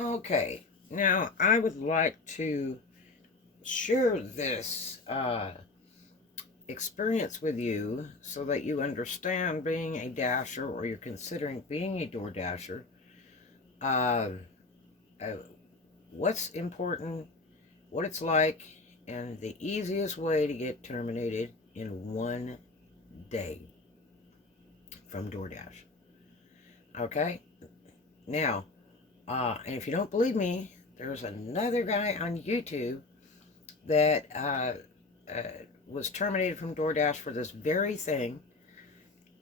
Okay, now I would like to share this experience with you so that you understand being a dasher, or you're considering being a door dasher. Uh, uh, what's important, what it's like, and the easiest way to get terminated in 1 day from DoorDash. Okay? Now, and if you don't believe me, there's another guy on YouTube that uh, was terminated from DoorDash for this very thing,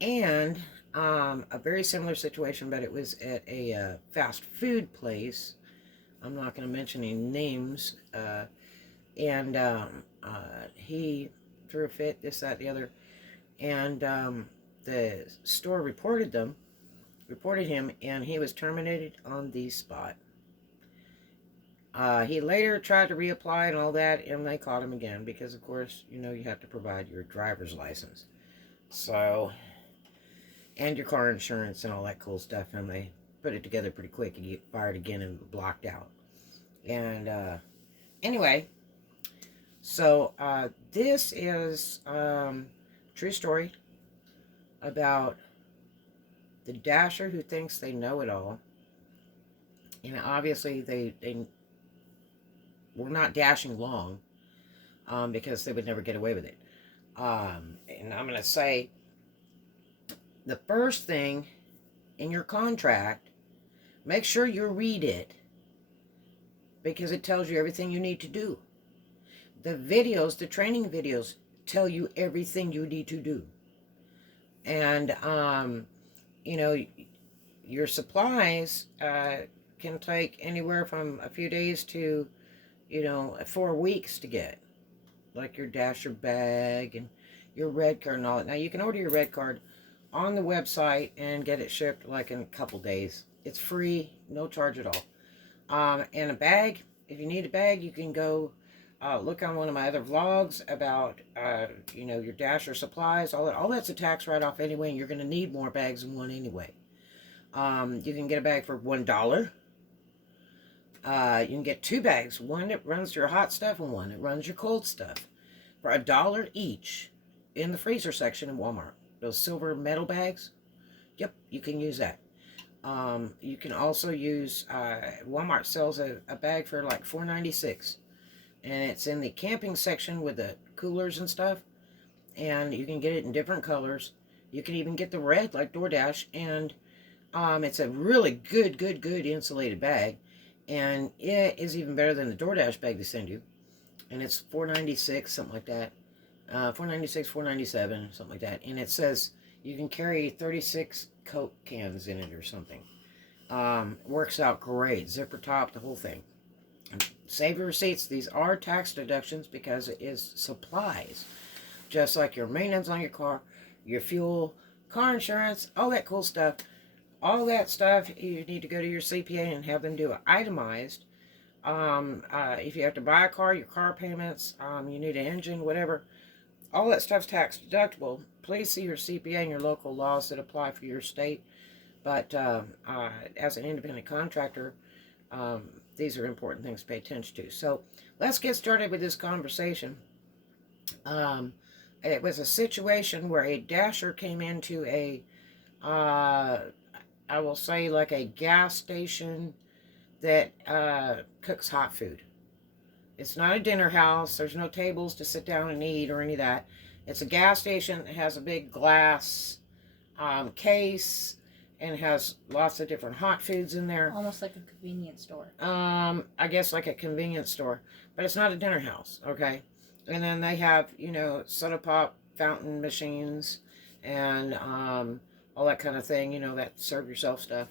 and a very similar situation, but it was at a fast food place. I'm not going to mention any names. And he threw a fit, this, that, the other. And the store reported him, and he was terminated on the spot. He later tried to reapply and all that, and they caught him again because, of course, you have to provide your driver's license. So, and your car insurance and all that cool stuff, and they put it together pretty quick and get fired again and blocked out. And anyway, so this is true story about the dasher who thinks they know it all. And obviously they were not dashing long because they would never get away with it. And I'm going to say the first thing in your contract, make sure you read it because it tells you everything you need to do. The videos, the training videos, tell you everything you need to do. And, your supplies can take anywhere from a few days to, 4 weeks to get. Like your dasher bag and your red card and all that. Now, you can order your red card on the website and get it shipped like in a couple days. It's free, no charge at all. And a bag, if you need a bag, you can go look on one of my other vlogs about, your dasher supplies. All that's a tax write-off anyway, and you're going to need more bags than one anyway. You can get a bag for $1. You can get 2 bags, one that runs your hot stuff and one that runs your cold stuff, for $1 each in the freezer section in Walmart. Those silver metal bags, yep, you can use that. You can also use, Walmart sells a bag for like $4.96, and it's in the camping section with the coolers and stuff, and you can get it in different colors. You can even get the red like DoorDash, and it's a really good insulated bag, and it is even better than the DoorDash bag they send you, and it's $4.96, something like that. $4.96, $4.97, something like that. And it says you can carry 36 Coke cans in it or something. Works out great. Zipper top, the whole thing. Save your receipts. These are tax deductions because it is supplies. Just like your maintenance on your car, your fuel, car insurance, all that cool stuff. All that stuff, you need to go to your CPA and have them do it itemized. If you have to buy a car, your car payments, you need an engine, whatever. All that stuff's tax deductible. Please see your CPA and your local laws that apply for your state. But as an independent contractor, these are important things to pay attention to. So let's get started with this conversation. It was a situation where a dasher came into a, I will say like a gas station that cooks hot food. It's not a dinner house. There's no tables to sit down and eat or any of that. It's a gas station that has a big glass case and has lots of different hot foods in there. Almost like a convenience store. I guess like a convenience store. But it's not a dinner house, okay? And then they have, soda pop fountain machines and all that kind of thing, that serve yourself stuff.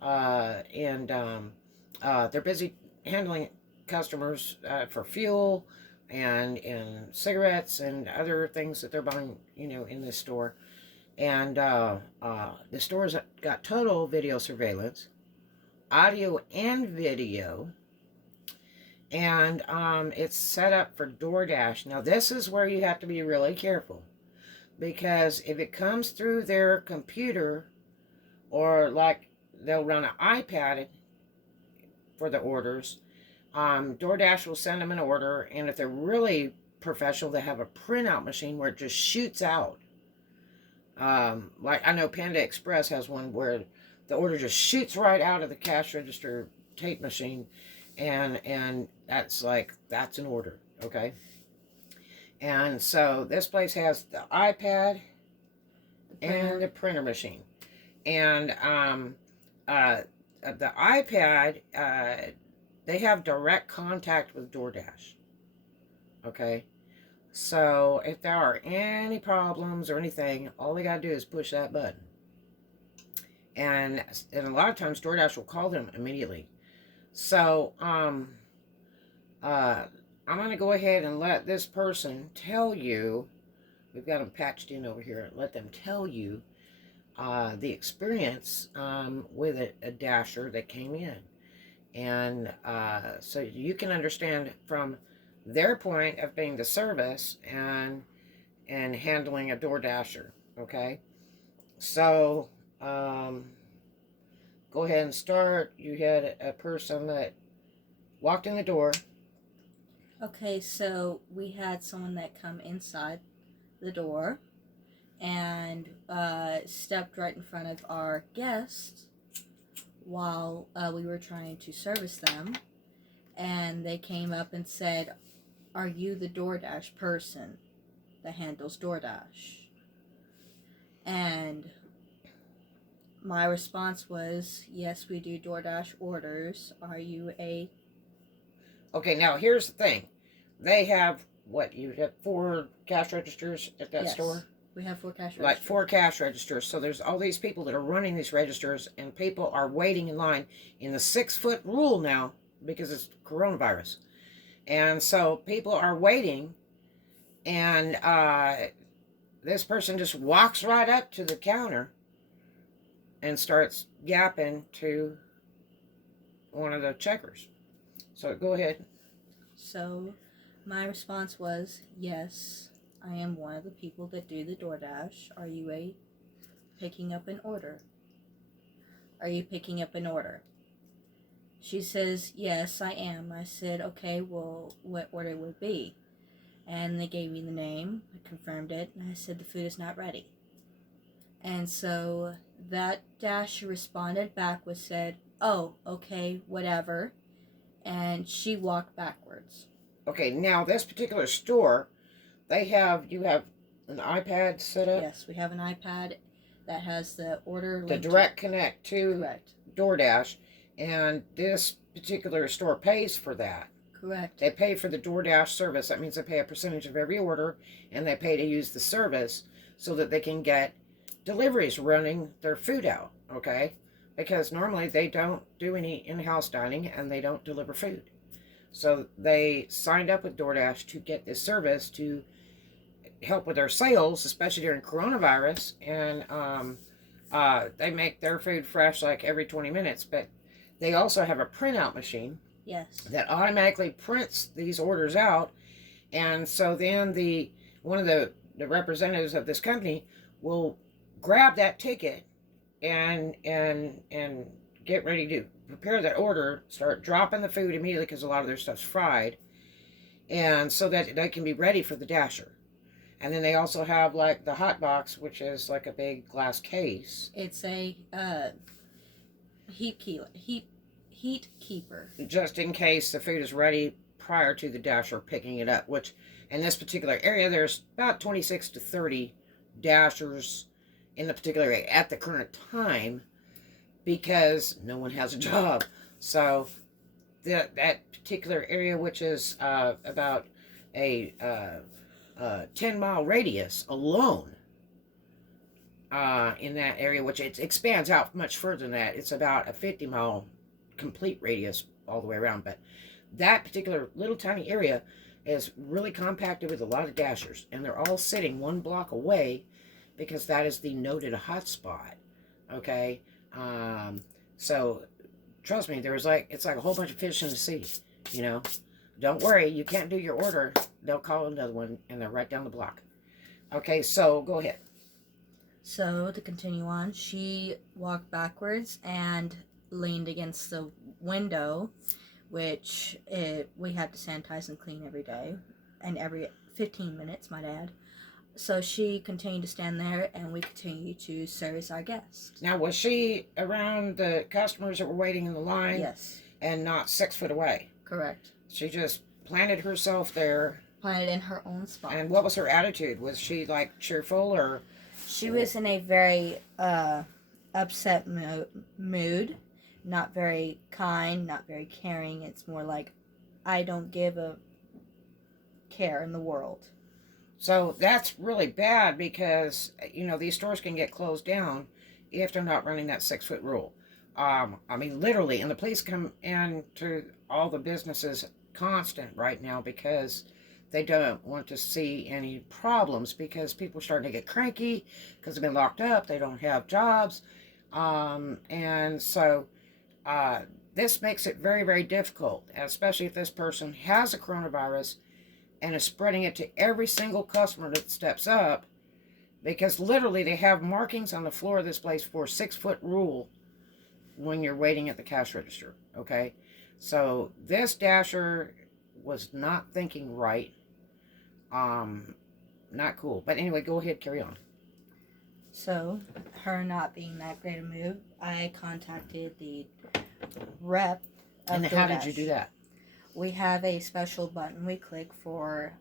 And they're busy handling customers for fuel and cigarettes and other things that they're buying, in this store. And the store's got total video surveillance, audio and video, and it's set up for DoorDash. Now, this is where you have to be really careful, because if it comes through their computer, or like they'll run an iPad for the orders. DoorDash will send them an order, and if they're really professional, they have a printout machine where it just shoots out. Like I know Panda Express has one where the order just shoots right out of the cash register tape machine, and that's an order, okay? And so this place has the iPad and the printer machine, and the iPad, they have direct contact with DoorDash, okay? So if there are any problems or anything, all they gotta do is push that button. And a lot of times DoorDash will call them immediately. So I'm gonna go ahead and let this person tell you. We've got them patched in over here. Let them tell you the experience with a dasher that came in, and so you can understand from their point of being the service and handling a DoorDasher. Okay, so go ahead and start. You had a person that walked in the door. Okay, so we had someone that come inside the door and stepped right in front of our guests while we were trying to service them, and they came up and said, "Are you the DoorDash person that handles DoorDash?" And my response was, "Yes, we do DoorDash orders. Are you a..." Okay, now here's the thing. They have, what, you have 4 cash registers at that store? We have 4 cash registers. Like 4 cash registers. So there's all these people that are running these registers, and people are waiting in line in the 6-foot rule now because it's coronavirus. And so people are waiting, and this person just walks right up to the counter and starts yapping to one of the checkers. So go ahead. So my response was, "Yes, I am one of the people that do the DoorDash. Are you picking up an order? Are you picking up an order?" She says, "Yes, I am." I said, "Okay, well, what order would it be?" And they gave me the name. I confirmed it, and I said, "The food is not ready." And so that dasher responded back with said, "Oh, okay, whatever." And she walked backwards. Okay, now this particular store, you have an iPad set up? Yes, we have an iPad that has the order the direct connect to Correct. DoorDash, and this particular store pays for that. Correct. They pay for the DoorDash service. That means they pay a percentage of every order, and they pay to use the service so that they can get deliveries running their food out, okay? Because normally they don't do any in-house dining, and they don't deliver food. So they signed up with DoorDash to get this service to help with their sales, especially during coronavirus. And they make their food fresh like every 20 minutes. But they also have a printout machine. Yes. That automatically prints these orders out. And so then one of the representatives of this company will grab that ticket and get ready to prepare that order, start dropping the food immediately because a lot of their stuff's fried, and so that they can be ready for the dasher. And then they also have like the hot box, which is like a big glass case. It's a heat keeper. Just in case the food is ready prior to the dasher picking it up, which in this particular area, there's about 26 to 30 dashers in the particular area at the current time, because no one has a job. So that particular area, which is about a 10-mile radius alone, in that area, which it expands out much further than that. It's about a 50-mile complete radius all the way around. But that particular little tiny area is really compacted with a lot of dashers, and they're all sitting 1 block away because that is the noted hotspot. Okay. So trust me, it's like a whole bunch of fish in the sea, you know. Don't worry, you can't do your order. They'll call another one, and they're right down the block. Okay, so go ahead. So to continue on, she walked backwards and leaned against the window, which we have to sanitize and clean every day, and every 15 minutes, might add. So she continued to stand there, and we continued to service our guests. Now, was she around the customers that were waiting in the line? Yes. And not 6 foot away? Correct. She just planted herself there. Planted in her own spot. And what was her attitude? Was she, like, cheerful or? She was in a very upset mood. Not very kind, not very caring. It's more like, I don't give a care in the world. So that's really bad because, you know, these stores can get closed down if they're not running that 6 foot rule. I mean, literally, and the police come in to all the businesses constant right now because they don't want to see any problems, because people are starting to get cranky because they've been locked up, they don't have jobs, and so this makes it very, very difficult, especially if this person has a coronavirus and is spreading it to every single customer that steps up, because literally they have markings on the floor of this place for 6 foot rule when you're waiting at the cash register. Okay, so this dasher was not thinking right. Not cool. But anyway, go ahead, carry on. So, her not being that great a mood, I contacted the rep of And how did you do that? We have a special button we click for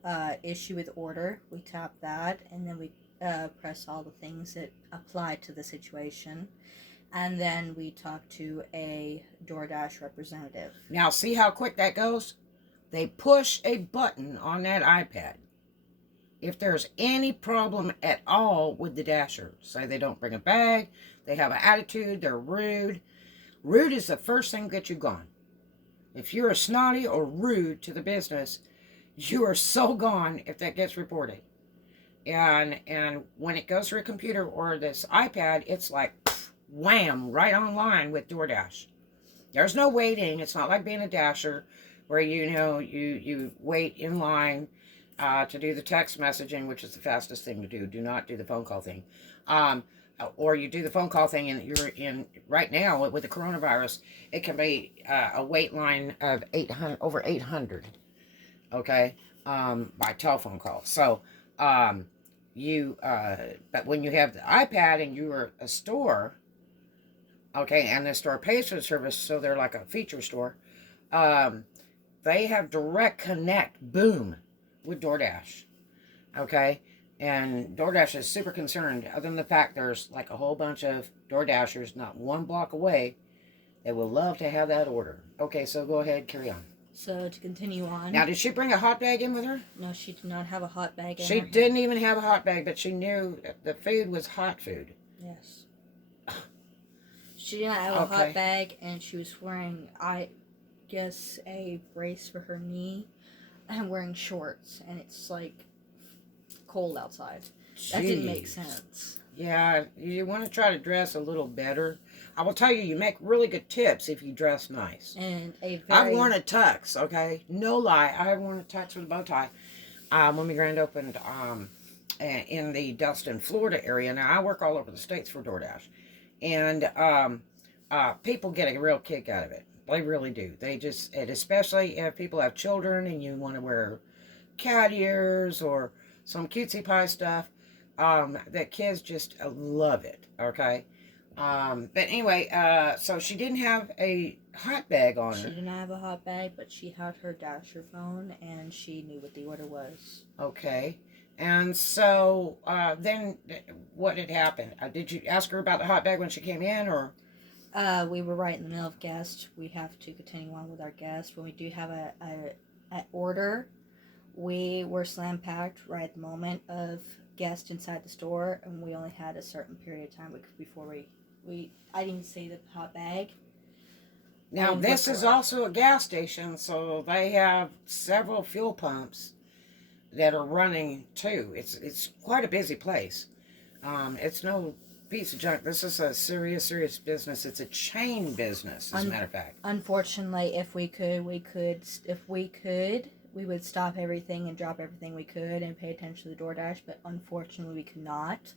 issue with order. We tap that, and then we press all the things that apply to the situation. And then we talk to a DoorDash representative. Now, see how quick that goes? They push a button on that iPad. If there's any problem at all with the dasher, say they don't bring a bag, they have an attitude, they're rude. Rude is the first thing that you gone. If you're snotty or rude to the business, you are so gone if that gets reported. And when it goes through a computer or this iPad, it's like wham, right online with DoorDash. There's no waiting. It's not like being a dasher where, you know, you wait in line to do the text messaging, which is the fastest thing to do. Do not do the phone call thing. Or you do the phone call thing, and you're in, right now with the coronavirus, it can be a wait line of 800, over 800, okay, by telephone call. So, but when you have the iPad and you're a store, okay, and the store pays for the service, so they're like a feature store, they have direct connect, boom, with DoorDash, okay? And DoorDash is super concerned, other than the fact there's like a whole bunch of DoorDashers not one block away that would love to have that order. Okay, so go ahead, carry on. So to continue on. Now, did she bring a hot bag in with her? No, she did not have a hot bag in She her didn't even have a hot bag, but she knew that the food was hot food. Yes. She did not have a hot bag, and she was wearing, I guess, a brace for her knee and wearing shorts, and it's like cold outside. That didn't make sense. Yeah, you want to try to dress a little better. I will tell you, you make really good tips if you dress nice. And I've worn a tux, okay? No lie, I have worn a tux with a bow tie when we grand opened in the Destin, Florida area. Now, I work all over the states for DoorDash. And people get a real kick out of it. They really do. They just, and especially if people have children and you want to wear cat ears or some cutesy pie stuff, that kids just love it, okay? But anyway, so she didn't have a hot bag on her. She didn't have a hot bag, but she had her Dasher phone, and she knew what the order was. Okay. And so, then what had happened? Did you ask her about the hot bag when she came in, or? We were right in the middle of guests. We have to continue on with our guests. When we do have an order, we were slam-packed right at the moment of guests inside the store, and we only had a certain period of time before I didn't see the hot bag. Now, this is also a gas station, so they have several fuel pumps that are running too. It's quite a busy place. It's no piece of junk. This is a serious business. It's a chain business, as a matter of fact. Unfortunately, if we could, we would stop everything and drop everything we could and pay attention to the DoorDash, but unfortunately we could not.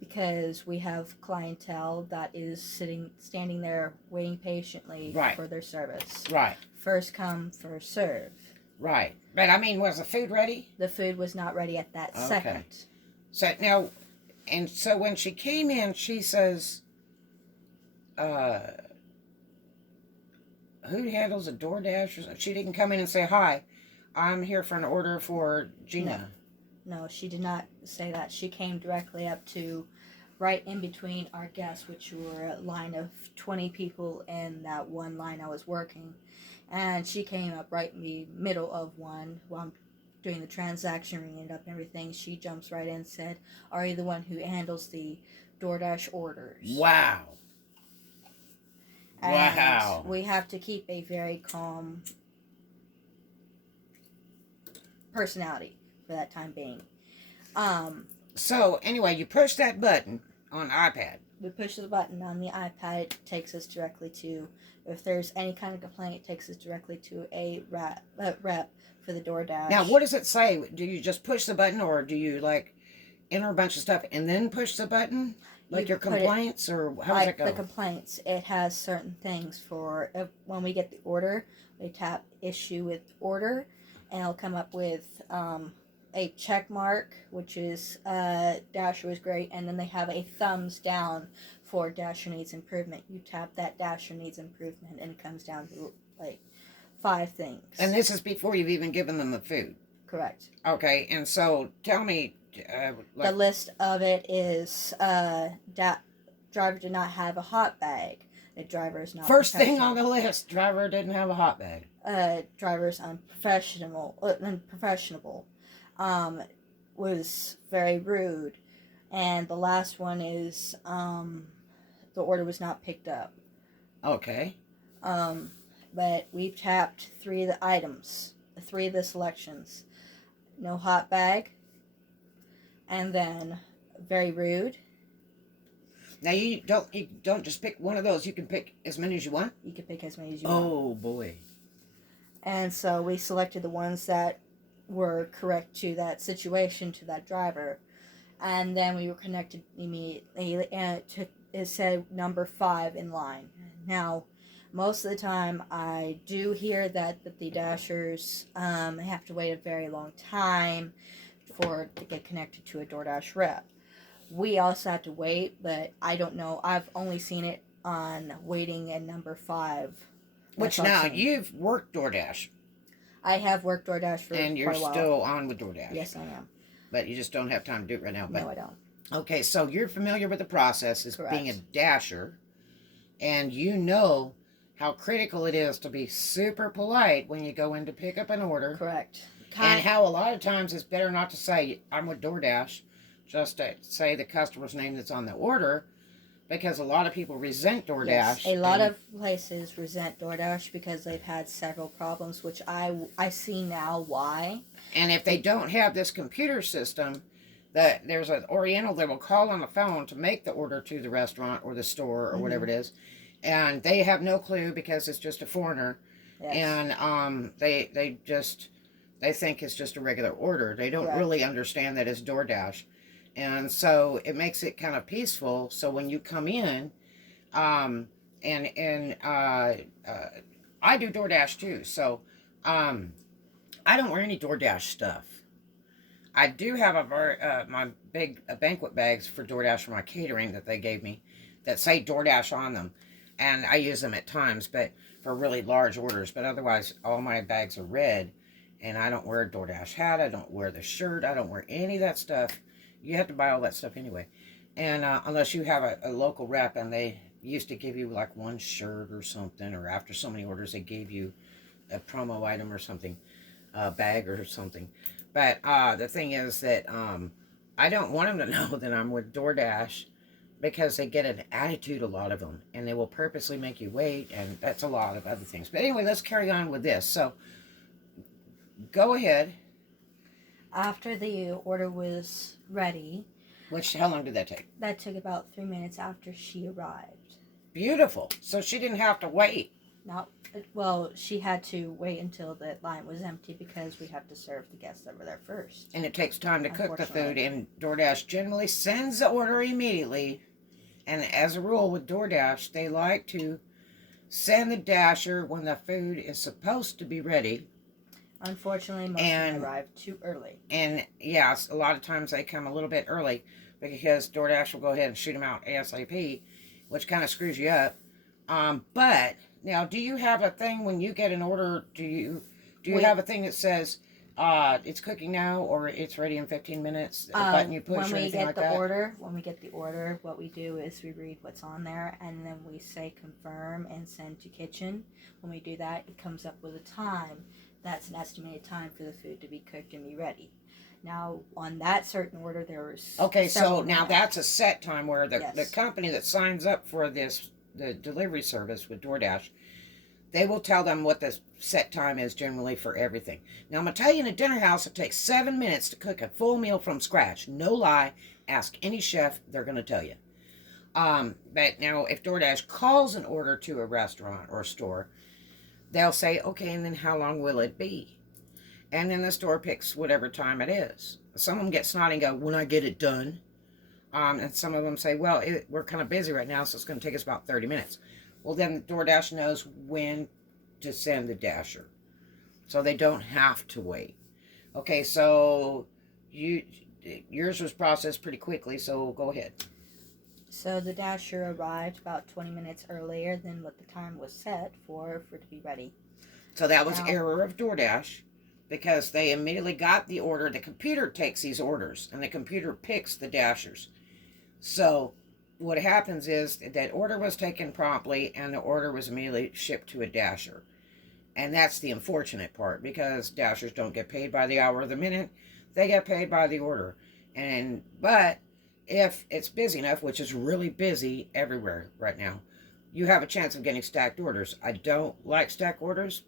because we have clientele that is standing there waiting patiently Right. for their service. Right. First come, first serve. Right. But I mean, was the food ready? The food was not ready at that Okay. second. So now, and so when she came in, she says, who handles a DoorDash? Or something? She didn't come in and say, hi, I'm here for an order for Gina. No, she did not say that. She came directly up to right in between our guests, which were a line of 20 people in that one line I was working. And she came up right in the middle of one while I'm doing the transaction, ringing it up and everything. She jumps right in and said, are you the one who handles the DoorDash orders? Wow. And Wow. we have to keep a very calm personality for that time being. So anyway, you push that button on iPad. We push the button on the iPad, it takes us directly to, if there's any kind of complaint, it takes us directly to a rep for the DoorDash. Now, what does it say? Do you just push the button, or do you like enter a bunch of stuff and then push the button? Like your complaints, or how does it go? The complaints, it has certain things for, when we get the order, we tap issue with order, and it'll come up with a check mark, which is Dasher was great, and then they have a thumbs down for Dasher needs improvement. You tap that Dasher needs improvement, and it comes down to like 5 things. And this is before you've even given them the food. Correct. Okay, and so tell me, the list of it is driver did not have a hot bag. The driver is not first thing on the list. Driver didn't have a hot bag. Driver's unprofessional. Was very rude, and the last one is the order was not picked up. Okay. But we've tapped 3 of the items, 3 of the selections. No hot bag, and then very rude. Now you don't just pick one of those. You can pick as many as you want. You can pick as many as you want. Oh boy. And so we selected the ones that were correct to that situation, to that driver, and then we were connected immediately, and it said number 5 in line. Now, most of the time, I do hear that the Dashers have to wait a very long time to get connected to a DoorDash rep. We also have to wait, but I don't know. I've only seen it on waiting at number 5. Which now, you've worked DoorDash. I have worked DoorDash for and you're quite a while. still on with DoorDash. Yes, I am. But you just don't have time to do it right now. But, no, I don't. Okay, so you're familiar with the process as Correct. being a dasher, and you know how critical it is to be super polite when you go in to pick up an order. Correct. And how a lot of times it's better not to say, I'm with DoorDash, just to say the customer's name that's on the order, because a lot of people resent DoorDash. Yes, a lot of places resent DoorDash because they've had several problems, which I see now why. And if they don't have this computer system, that there's an Oriental that will call on the phone to make the order to the restaurant or the store or whatever it is, and they have no clue because it's just a foreigner, and they think it's just a regular order. They don't really understand that it's DoorDash. And so it makes it kind of peaceful. So when you come in, I do DoorDash too. So I don't wear any DoorDash stuff. I do have my big banquet bags for DoorDash for my catering that they gave me that say DoorDash on them, and I use them at times, but for really large orders. But otherwise, all my bags are red, and I don't wear a DoorDash hat. I don't wear the shirt. I don't wear any of that stuff. You have to buy all that stuff anyway. And unless you have a local rep, and they used to give you like one shirt or something, or after so many orders they gave you a promo item or something, a bag or something. But the thing is that I don't want them to know that I'm with DoorDash, because they get an attitude, a lot of them, and they will purposely make you wait, and that's a lot of other things. But anyway, let's carry on with this. So go ahead. After the order was ready. How long did that take? That took about 3 minutes after she arrived. Beautiful. So she didn't have to wait. Not well. She had to wait until the line was empty because we have to serve the guests that were there first. And it takes time to cook the food, and DoorDash generally sends the order immediately. And as a rule with DoorDash, they like to send the dasher when the food is supposed to be ready. Unfortunately, most of them arrive too early. And yes, a lot of times they come a little bit early because DoorDash will go ahead and shoot them out ASAP, which kind of screws you up. But now, do you have a thing when you get an order? Do you have a thing that says it's cooking now or it's ready in 15 minutes? A button you push or anything like that? When we get the order, what we do is we read what's on there and then we say confirm and send to kitchen. When we do that, it comes up with a time. That's an estimated time for the food to be cooked and be ready. Now, on that certain order, there was okay. So now that's a set time where the yes. company that signs up for the delivery service with DoorDash, they will tell them what the set time is generally for everything. Now, I'm going to tell you, in a dinner house, it takes 7 minutes to cook a full meal from scratch. No lie. Ask any chef. They're going to tell you. But now, if DoorDash calls an order to a restaurant or a store, they'll say, okay, and then how long will it be? And then the store picks whatever time it is. Some of them get snotty and go, when I get it done. And some of them say, well, we're kind of busy right now, so it's going to take us about 30 minutes. Well, then DoorDash knows when to send the dasher. So they don't have to wait. Okay, so yours was processed pretty quickly, so go ahead. So the dasher arrived about 20 minutes earlier than what the time was set for it to be ready. So that was error of DoorDash because they immediately got the order. The computer takes these orders and the computer picks the dashers. So what happens is that order was taken promptly and the order was immediately shipped to a dasher. And that's the unfortunate part because dashers don't get paid by the hour or the minute. They get paid by the order. But if it's busy enough, which is really busy everywhere right now, you have a chance of getting stacked orders. I don't like stacked orders.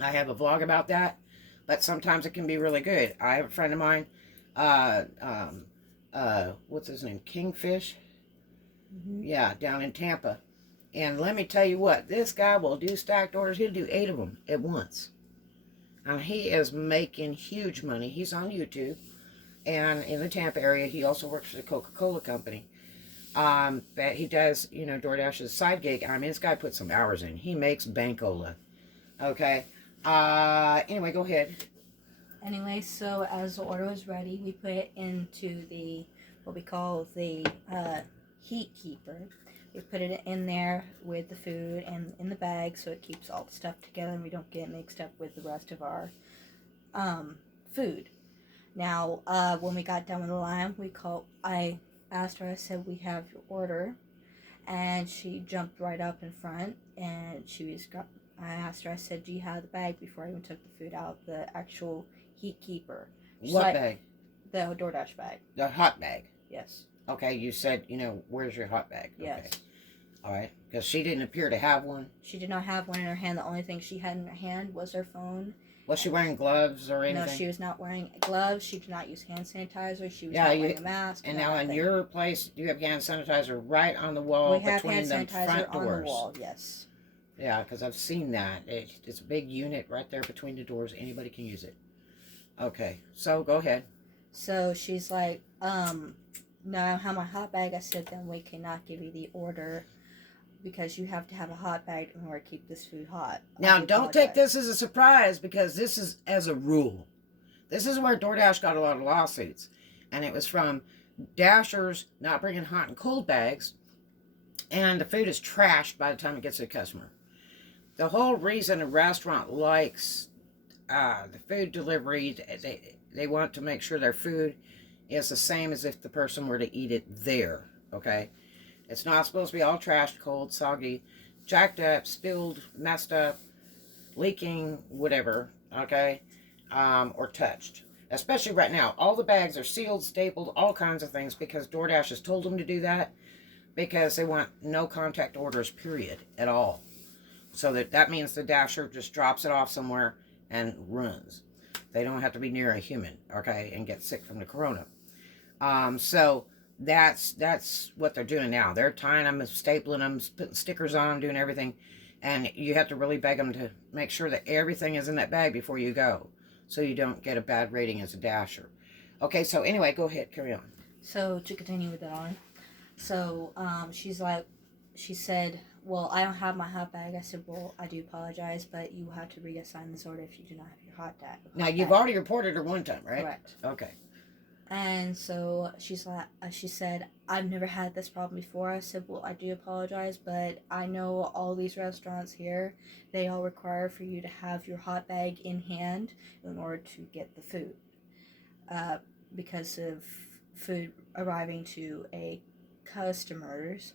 I have a vlog about that, but sometimes it can be really good. I have a friend of mine, what's his name, Kingfish? Mm-hmm. Yeah, down in Tampa. And let me tell you what, this guy will do stacked orders. He'll do 8 of them at once. And he is making huge money. He's on YouTube. And in the Tampa area, he also works for the Coca-Cola company. But he does, DoorDash's side gig. I mean, this guy puts some hours in. He makes bankola. Okay. Anyway, go ahead. Anyway, so as the order was ready, we put it into what we call the heat keeper. We put it in there with the food and in the bag so it keeps all the stuff together and we don't get mixed up with the rest of our food. Now, when we got done with the line, I asked her, I said, we have your order. And she jumped right up in front and I asked her, I said, do you have the bag before I even took the food out, the actual heat keeper? What bag? The DoorDash bag. The hot bag? Yes. Okay, you said, where's your hot bag? Yes. Okay. All right, because she didn't appear to have one. She did not have one in her hand. The only thing she had in her hand was her phone. Was she wearing gloves or anything? No, she was not wearing gloves. She did not use hand sanitizer. She was not wearing a mask. And now in your place, you have hand sanitizer right on the wall between the front doors. On the wall, yes. Yeah, because I've seen that. It's a big unit right there between the doors. Anybody can use it. Okay, so go ahead. So she's like, no, I don't have my hot bag. I said, then we cannot give you the order because you have to have a hot bag in order to keep this food hot. Now, don't take this as a surprise because this is as a rule. This is where DoorDash got a lot of lawsuits. And it was from dashers not bringing hot and cold bags. And the food is trashed by the time it gets to the customer. The whole reason a restaurant likes the food delivery, they want to make sure their food is the same as if the person were to eat it there, okay? It's not supposed to be all trashed, cold, soggy, jacked up, spilled, messed up, leaking, whatever, okay? Or touched. Especially right now. All the bags are sealed, stapled, all kinds of things because DoorDash has told them to do that because they want no contact orders, period, at all. So that means the dasher just drops it off somewhere and runs. They don't have to be near a human, okay, and get sick from the corona. So that's what they're doing now. They're tying them, stapling them, putting stickers on them, doing everything. And you have to really beg them to make sure that everything is in that bag before you go, so you don't get a bad rating as a dasher. Okay, so anyway, go ahead, carry on. So to continue with that on, so she said, well, I don't have my hot bag. I said, well, I do apologize, but you will have to reassign this order if you do not have your hot bag. Now, you've already reported her one time, right? Correct. Okay. And so she said, I've never had this problem before. I said, well, I do apologize, but I know all these restaurants here, they all require for you to have your hot bag in hand in order to get the food. Because of food arriving to a customer's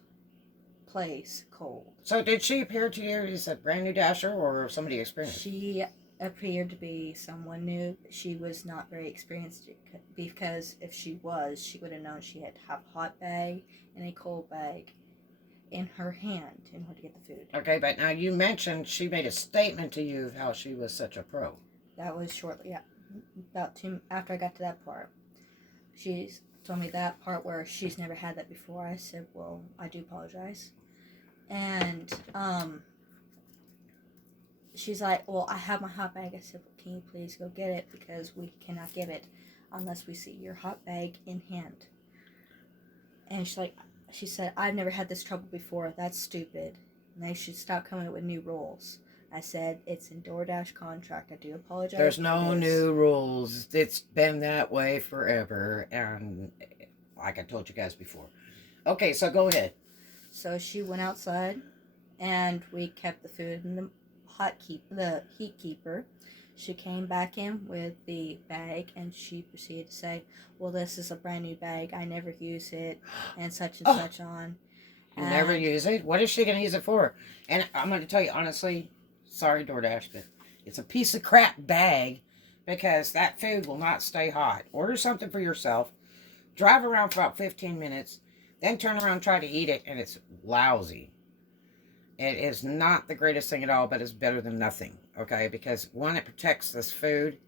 place cold. So did she appear to you as a brand new dasher or somebody experienced? She appeared to be someone new. She was not very experienced, because if she was, she would have known she had to have a hot bag and a cold bag in her hand in order to get the food. Okay, but now you mentioned she made a statement to you of how she was such a pro. That was shortly, about 2 after I got to that part. She told me that part where she's never had that before. I said, well, I do apologize. And she's like, well, I have my hot bag. I said, well, can you please go get it, because we cannot give it unless we see your hot bag in hand. And she said, I've never had this trouble before. That's stupid. And they should stop coming up with new rules. I said, it's in DoorDash contract. I do apologize. There's no new rules. It's been that way forever, and like I told you guys before. Okay, so go ahead. So she went outside, and we kept the food in the heat keeper. She came back in with the bag, and she proceeded to say, well, this is a brand new bag. I never use it, and such and such on. You never use it? What is she going to use it for? And I'm going to tell you honestly, sorry, DoorDash, but it's a piece of crap bag, because that food will not stay hot. Order something for yourself, drive around for about 15 minutes, then turn around and try to eat it, and it's lousy. It is not the greatest thing at all, but it's better than nothing, okay? Because, one, it protects this food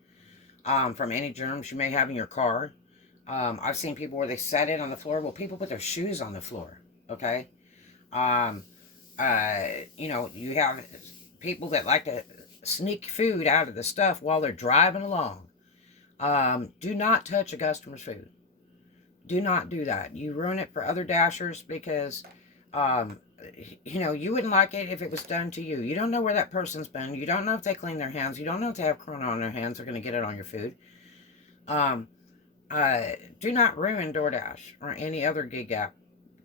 from any germs you may have in your car. I've seen people where they set it on the floor. Well, people put their shoes on the floor, okay? You know, you have people that like to sneak food out of the stuff while they're driving along. Do not touch a customer's food. Do not do that. You ruin it for other dashers, because you know, you wouldn't like it if it was done to you. You don't know where that person's been. You don't know if they clean their hands. You don't know if they have corona on their hands. They're going to get it on your food. Do not ruin DoorDash or any other gig app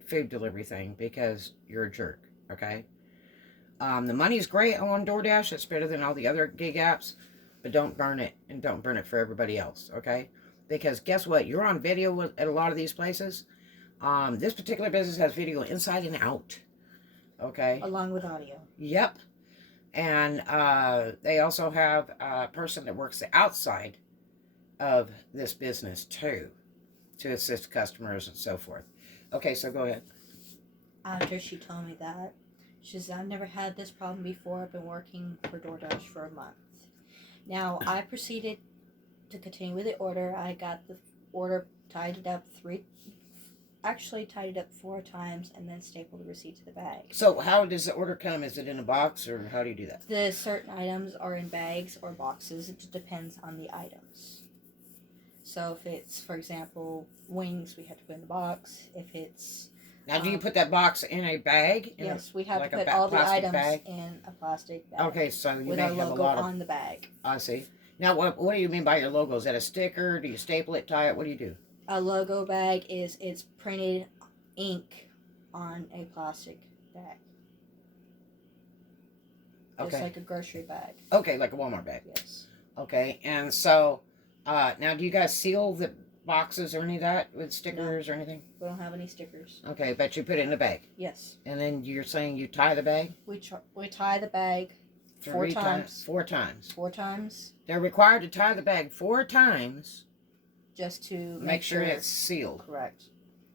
food delivery thing because you're a jerk, okay? The money's great on DoorDash. It's better than all the other gig apps, but don't burn it, and don't burn it for everybody else, okay? Because guess what? You're on video at a lot of these places. This particular business has video inside and out, okay? Along with audio. Yep. And they also have a person that works the outside of this business too, to assist customers and so forth. Okay, so go ahead. After she told me that, she said, I've never had this problem before. I've been working for DoorDash for a month. Now, I proceeded to continue with the order. I got the order, tied it up 4 times, and then stapled the receipt to the bag. So how does the order come? Is it in a box, or how do you do that? The certain items are in bags or boxes. It just depends on the items. So if it's, for example, wings, we have to put in the box. If it's... Now, do you put that box in a bag? Yes, we have to put all the items in a plastic bag. Okay, so you with may our have logo a lot of... on the bag. I see. Now, what do you mean by your logo? Is that a sticker? Do you staple it, tie it? What do you do? A logo bag it's printed ink on a plastic bag. Okay. Just like a grocery bag. Okay, like a Walmart bag. Yes. Okay, and so, now do you guys seal the boxes or any of that with stickers or anything? We don't have any stickers. Okay, but you put it in a bag. Yes. And then you're saying you tie the bag? We tie the bag 4 times. 4 times. 4 times. They're required to tie the bag 4 times. Just to make sure it's sealed. Correct.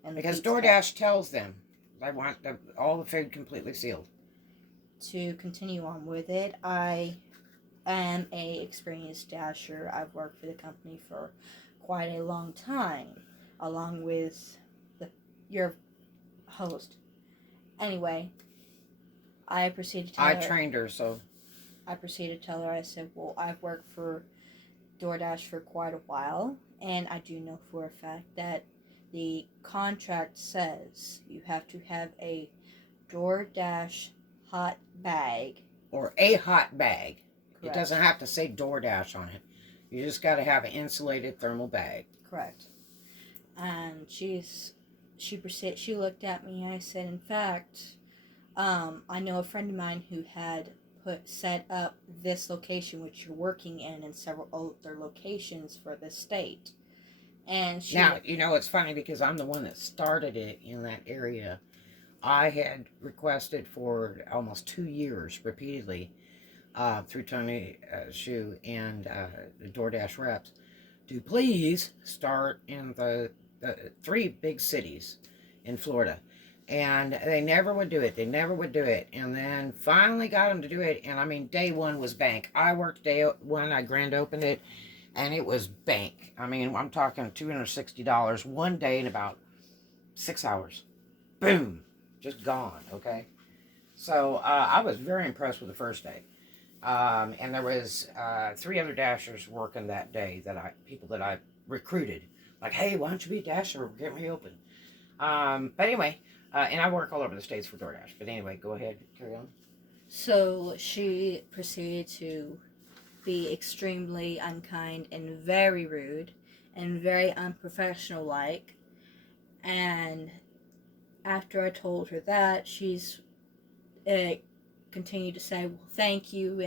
And because DoorDash tells them they want all the food completely sealed. To continue on with it, I am a experienced dasher. I've worked for the company for quite a long time, along with your host. Anyway, I proceeded to tell I her. trained her, so. I proceeded to tell her. I said, "Well, I've worked for DoorDash for quite a while, and I do know for a fact that the contract says you have to have a DoorDash hot bag." Or a hot bag. It Correct. doesn't have to say DoorDash on it. You just got to have an insulated thermal bag. Correct. And she looked at me and I said, "In fact, I know a friend of mine who had set up this location which you're working in and several other locations for this state." And she Now, it's funny because I'm the one that started it in that area. I had requested for almost 2 years repeatedly through Tony Shu and the DoorDash reps to please start in the 3 big cities in Florida. And they never would do it. They never would do it. And then finally got them to do it. And I mean, day one was bank. I worked day one. I grand opened it. And it was bank. I mean, I'm talking $260 one day in about 6 hours. Boom. Just gone. Okay. So I was very impressed with the first day. And there was 3 other dashers working that day people that I recruited. Like, hey, why don't you be a dasher? Get me open. But anyway, and I work all over the states for DoorDash. But anyway, go ahead, carry on. So she proceeded to be extremely unkind and very rude and very unprofessional like. And after I told her that, she's continued to say, "Well, thank you,"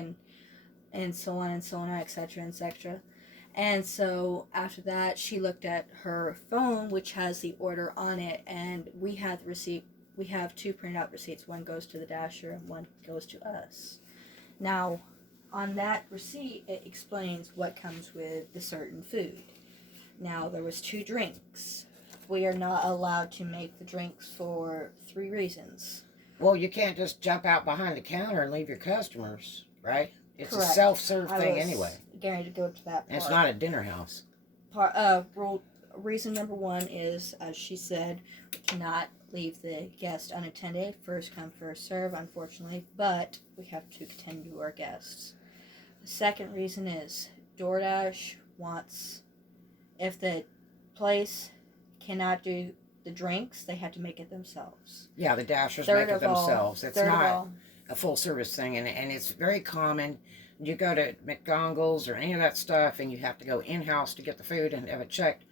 and so on and so on, etc., etc. And so after that, she looked at her phone, which has the order on it, and we have the receipt. We have 2 printed out receipts. One goes to the dasher and one goes to us. Now, on that receipt, it explains what comes with the certain food. Now, there was 2 drinks. We are not allowed to make the drinks for 3 reasons. Well, you can't just jump out behind the counter and leave your customers, right? It's Correct. a self-serve thing anyway. Going to go to that part. And it's not a dinner house. Reason number 1 is, as she said, we cannot leave the guest unattended. First come, first serve, unfortunately, but we have to attend to our guests. The second reason is DoorDash wants, if the place cannot do the drinks, they have to make it themselves. Yeah, the dashers make it themselves. It's not all, a full service thing, and it's very common. You go to McDonald's or any of that stuff, and you have to go in-house to get the food and have it checked.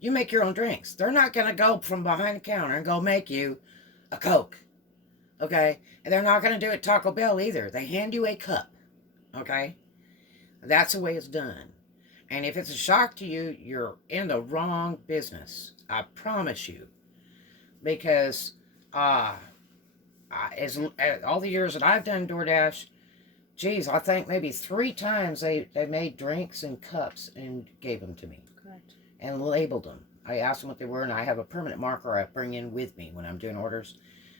You make your own drinks. They're not going to go from behind the counter and go make you a Coke, okay? And they're not going to do it at Taco Bell either. They hand you a cup, okay? That's the way it's done. And if it's a shock to you, you're in the wrong business. I promise you. Because all the years that I've done DoorDash, geez, I think maybe 3 times they made drinks in cups and gave them to me. Correct. And labeled them. I asked them what they were, and I have a permanent marker I bring in with me when I'm doing orders.